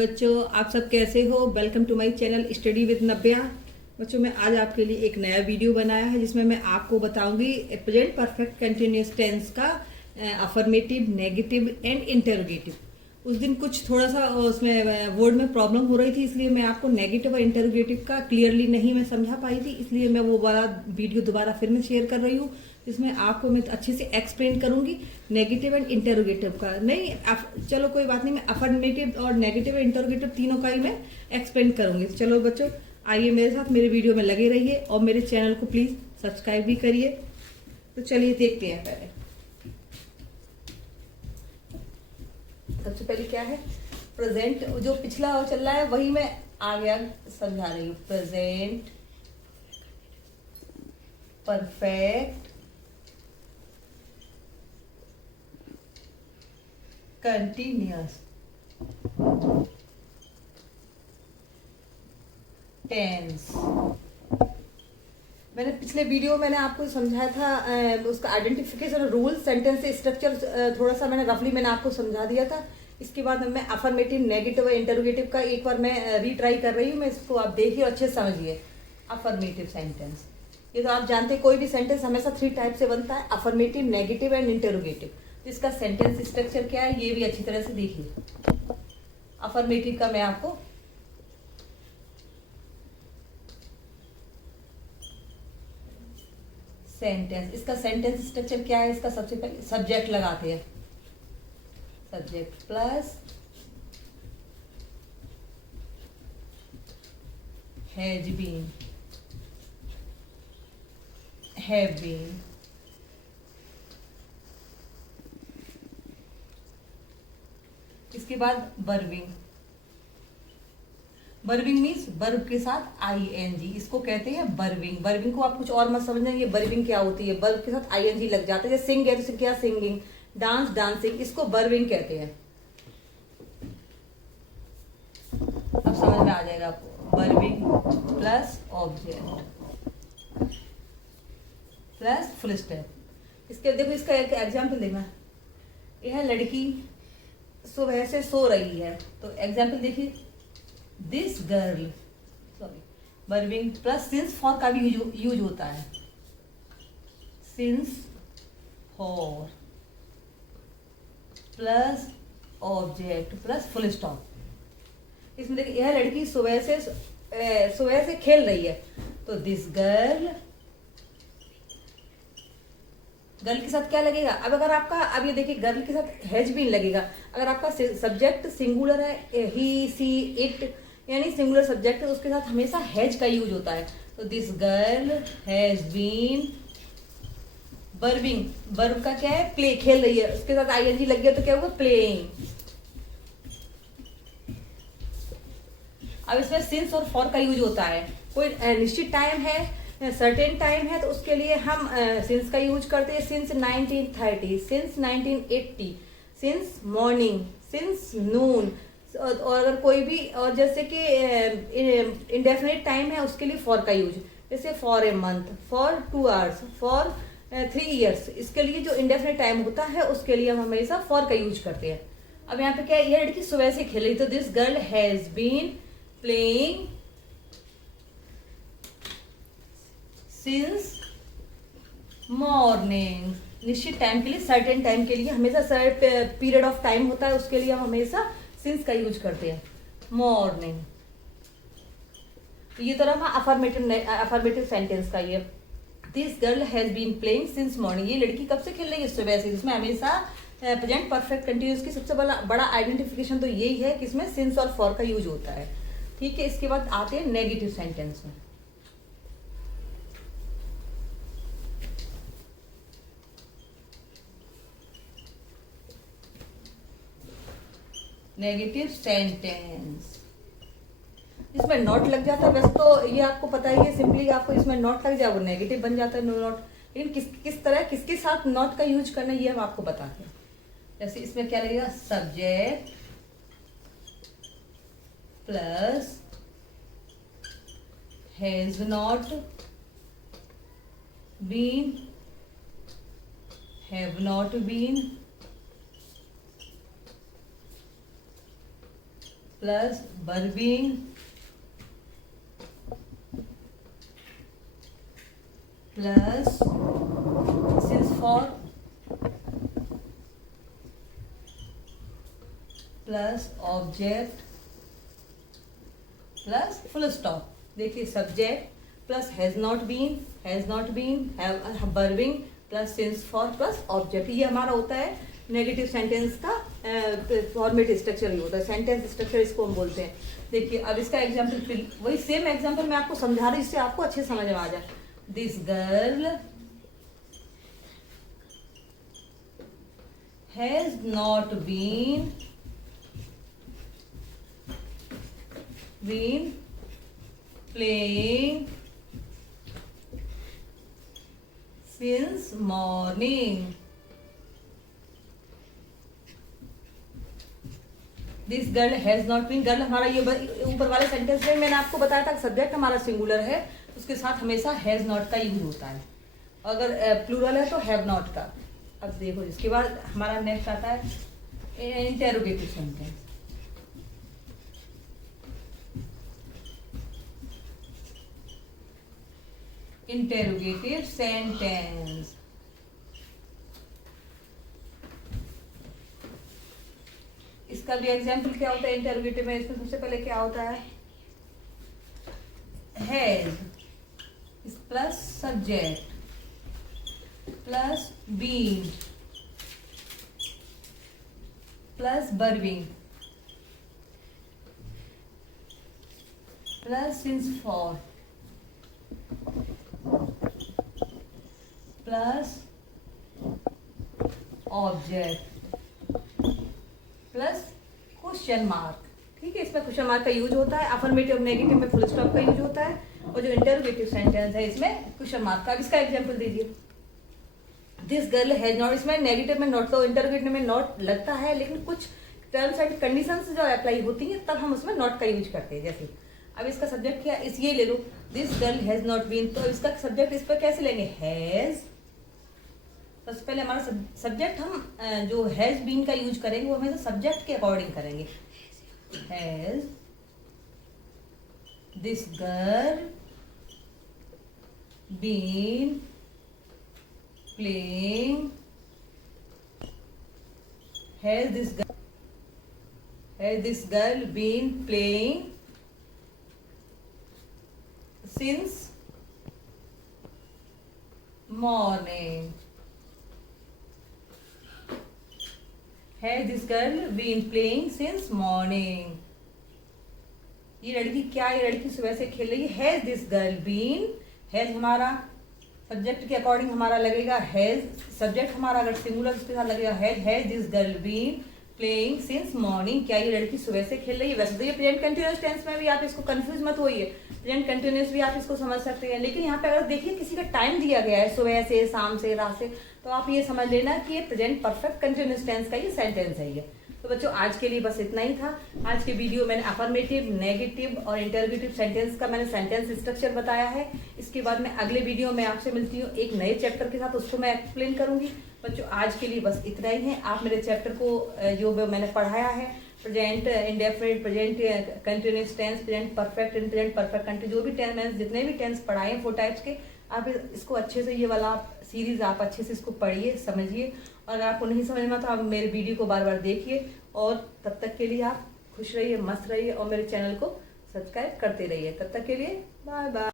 बच्चों, आप सब कैसे हो। Welcome to my channel study with Navya. बच्चों, मैं आज आपके लिए एक नया वीडियो बनाया है जिसमें मैं आपको बताऊंगी प्रेजेंट परफेक्ट कंटिन्यूअस टेंस का अफर्मेटिव, नेगेटिव एंड इंटरोगेटिव। उस दिन कुछ थोड़ा सा उसमें वर्ड में प्रॉब्लम हो रही थी, इसलिए मैं आपको नेगेटिव और इंटरोगेटिव का क्लियरली नहीं मैं समझा पाई थी, इसलिए मैं वो वाला वीडियो दोबारा फिर मैं शेयर कर रही हूँ जिसमें आपको मैं अच्छे से एक्सप्लेन करूंगी नेगेटिव एंड इंटरोगेटिव का। नहीं चलो कोई बात नहीं, मैं अफर्मेटिव और नेगेटिव और इंटरोगेटिव तीनों का ही मैं एक्सप्लेन करूंगी। चलो बच्चों, आइए मेरे साथ मेरे वीडियो में लगे रहिए और मेरे चैनल को प्लीज सब्सक्राइब भी करिए। तो चलिए देखते हैं। पहले सबसे पहले क्या है, प्रेजेंट जो पिछला और चल रहा है वही मैं आगे समझा रही हूँ। Present perfect continuous tense. मैंने पिछले वीडियो मैंने आपको समझाया था उसका आइडेंटिफिकेशन, रूल, सेंटेंस स्ट्रक्चर थोड़ा सा मैंने रफली मैंने आपको समझा दिया था। इसके बाद मैं अफर्मेटिव, नेगेटिव और इंटरोगेटिव का एक बार मैं रीट्राई कर रही हूँ। मैं इसको आप देखिए और अच्छे से समझिए। अफर्मेटिव सेंटेंस, ये तो आप जानते हैं कोई भी सेंटेंस हमेशा 3 टाइप से बनता है, अफर्मेटिव, नेगेटिव एंड इंटरोगेटिव। तो इसका सेंटेंस स्ट्रक्चर क्या है ये भी अच्छी तरह से देखिए। अफर्मेटिव का मैं आपको सेंटेंस, इसका सेंटेंस स्ट्रक्चर क्या है, इसका सबसे पहले सब्जेक्ट लगाते हैं। Subject plus has been, have been. इसके बाद वर्बिंग। वर्बिंग मीन्स वर्ब के साथ आईएनजी, इसको कहते हैं वर्बिंग। वर्बिंग को आप कुछ और मत समझना, ये वर्बिंग क्या होती है। वर्ब के साथ आईएनजी लग जाता है। जैसे सिंग है तो क्या, सिंगिंग, डांस, डांसिंग, इसको वर्बिंग कहते हैं। अब समझ में आ जाएगा आपको। Verbing plus object plus full stop. इसके देखो, इसका एक एग्जाम्पल देखना। यह लड़की सुबह से सो रही है, तो एग्जाम्पल देखिए। This girl, sorry, verbing plus since for का भी यूज होता है। Since for plus object plus full stop. इसमें देखिए, यह लड़की सुबह से खेल रही है, तो दिस गर्ल, गर्ल के साथ क्या लगेगा। अब अगर आपका, अब ये देखिए, गर्ल के साथ हैज बीन लगेगा। अगर आपका सब्जेक्ट सिंगुलर है, ही, सी, इट, यानी सिंगुलर सब्जेक्ट है, उसके साथ हमेशा हैज का यूज होता है। तो this girl has been. Verbing, verb का क्या है, प्ले, खेल रही है, उसके साथ आईएनजी लग गया तो क्या होगा, प्लेइंग। अब इसमें सिंस और फॉर का यूज होता है। कोई निश्चित टाइम है, सर्टेन टाइम है, तो उसके लिए हम सिंस का यूज करते हैं। Since 1930, since 1980, since morning, since noon. और अगर कोई भी, और जैसे कि इंडेफिनिट टाइम है उसके लिए फॉर का यूज, जैसे for a month, for 2 hours, for 3 years. इसके लिए जो इंडेफिनिट टाइम होता है उसके लिए हम हमेशा फॉर का यूज करते हैं। अब यहाँ पे क्या है, ये लड़की सुबह से खेल रही, तो this girl has been playing since morning. निश्चित टाइम के लिए, सर्टेन टाइम के लिए, हमेशा पीरियड ऑफ टाइम होता है, उसके लिए हम हमेशा सिंस का यूज करते हैं। मॉर्निंग, तो ये तरह अफर्मेटिव सेंटेंस का ये। This girl has been playing since morning, ये लड़की कब से खेल रही है, सुबह से। जिसमें हमेशा प्रेजेंट परफेक्ट कंटिन्यूअस की सबसे बड़ा आइडेंटिफिकेशन तो यही है कि इसमें सिंस और फॉर का यूज होता है। ठीक है, इसके बाद आते हैं नेगेटिव सेंटेंस में। नेगेटिव सेंटेंस, इसमें नॉट लग जाता है। वैसे तो ये आपको पता ही है, सिंपली आपको इसमें नॉट लग जाए वो नेगेटिव बन जाता है, नो नॉट। लेकिन किस तरह, किसके साथ नॉट का यूज करना, ये हम आपको बताते हैं। जैसे इसमें क्या लगेगा, subject plus has not been, have not been, plus verbing plus since for plus object plus full stop. देखिए subject plus has not been have verbing plus since for plus object. ये हमारा होता है नेगेटिव सेंटेंस का format structure ही होता है, sentence structure इसको हम बोलते हैं। देखिए अब इसका एग्जाम्पल फिर वही सेम एग्जाम्पल मैं आपको समझा रही हूँ, इससे आपको अच्छे समझ में आ जाए। This girl has not been playing since morning. This girl has not been, girl हमारा ये ऊपर वाले सेंटेंस में मैंने आपको बताया था सब्जेक्ट हमारा सिंगुलर है, उसके साथ हमेशा हैज नॉट का यूज होता है। अगर प्लूरल है तो हैव नॉट का। अब देखो इसके बाद हमारा नेक्स्ट आता है इंटेरोगेटिव सेंटेंस। इंटेरोगेटिव सेंटेंस इसका भी एग्जाम्पल क्या होता है इंटेरोगेटिव में? इसमें सबसे पहले क्या होता है? Has plus subject plus been plus verbing plus since for plus object plus question mark. ठीक है, इसमें क्वेश्चन मार्क का यूज होता है। अफर्मेटिव और नेगेटिव में फुल स्टॉप का यूज होता है, और जो इंटरोगेटिव सेंटेंस है इसमें क्वेश्चन मार्क का। इसका एग्जांपल दीजिए। दिस गर्ल हैज नॉट, इसमें नेगेटिव में नॉट, तो इंटरोगेटिव में नॉट लगता है, लेकिन कुछ टर्म्स एंड कंडीशंस जो अप्लाई होती हैं तब हम उसमें नॉट का यूज करते हैं। जैसे अब इसका सब्जेक्ट क्या, इस ये ले लो, this girl has not been, तो इसका सब्जेक्ट इस पर कैसे लेंगे? हैज। सबसे पहले हमारा सब्जेक्ट हम जो हैज बीन का यूज करेंगे वो हमेशा सब्जेक्ट के अकॉर्डिंग करेंगे। Has this girl been playing, has this girl been playing since morning. Has this girl been playing since morning? ये लड़की क्या, ये लड़की सुबह से खेल रही है। Has this girl been, has हमारा सब्जेक्ट के अकॉर्डिंग हमारा लगेगा हैज, सब्जेक्ट हमारा अगर सिंगुलर उसके साथ लगेगा has this girl been playing since morning, क्या ये लड़की सुबह से खेल रही है। वैसे तो ये प्रेजेंट कंटिन्यूअस टेंस में भी आप इसको कंफ्यूज मत होइए, प्रेजेंट कंटिन्यूअस भी आप इसको समझ सकते हैं, लेकिन यहाँ पे अगर देखिए किसी का टाइम दिया गया है सुबह से, शाम से, रात से, तो आप ये समझ लेना कि ये प्रेजेंट परफेक्ट कंटिन्यूअस टेंस का ये सेंटेंस है ये। तो बच्चों आज के लिए बस इतना ही था। आज के वीडियो मैंने अफर्मेटिव, नेगेटिव और इंटरोगेटिव सेंटेंस का मैंने सेंटेंस स्ट्रक्चर बताया है। इसके बाद मैं अगले वीडियो में आपसे मिलती हूँ एक नए चैप्टर के साथ, उसको मैं एक्सप्लेन करूंगी। बच्चों आज के लिए बस इतना ही है। आप मेरे चैप्टर को जो मैंने पढ़ाया है, present indefinite, present continuous tense, present perfect and present परफेक्ट कंटिन्यू, जो भी टेंस मैंने जितने भी टेंस पढ़ाए हैं 4 टाइप्स के, आप इसको अच्छे से, ये वाला सीरीज आप अच्छे से इसको पढ़िए, समझिए। और अगर आपको नहीं समझ में तो आप मेरे वीडियो को बार बार देखिए, और तब तक के लिए आप खुश रहिए, मस्त रहिए, और मेरे चैनल को सब्सक्राइब करते रहिए। तब तक के लिए बाय बाय।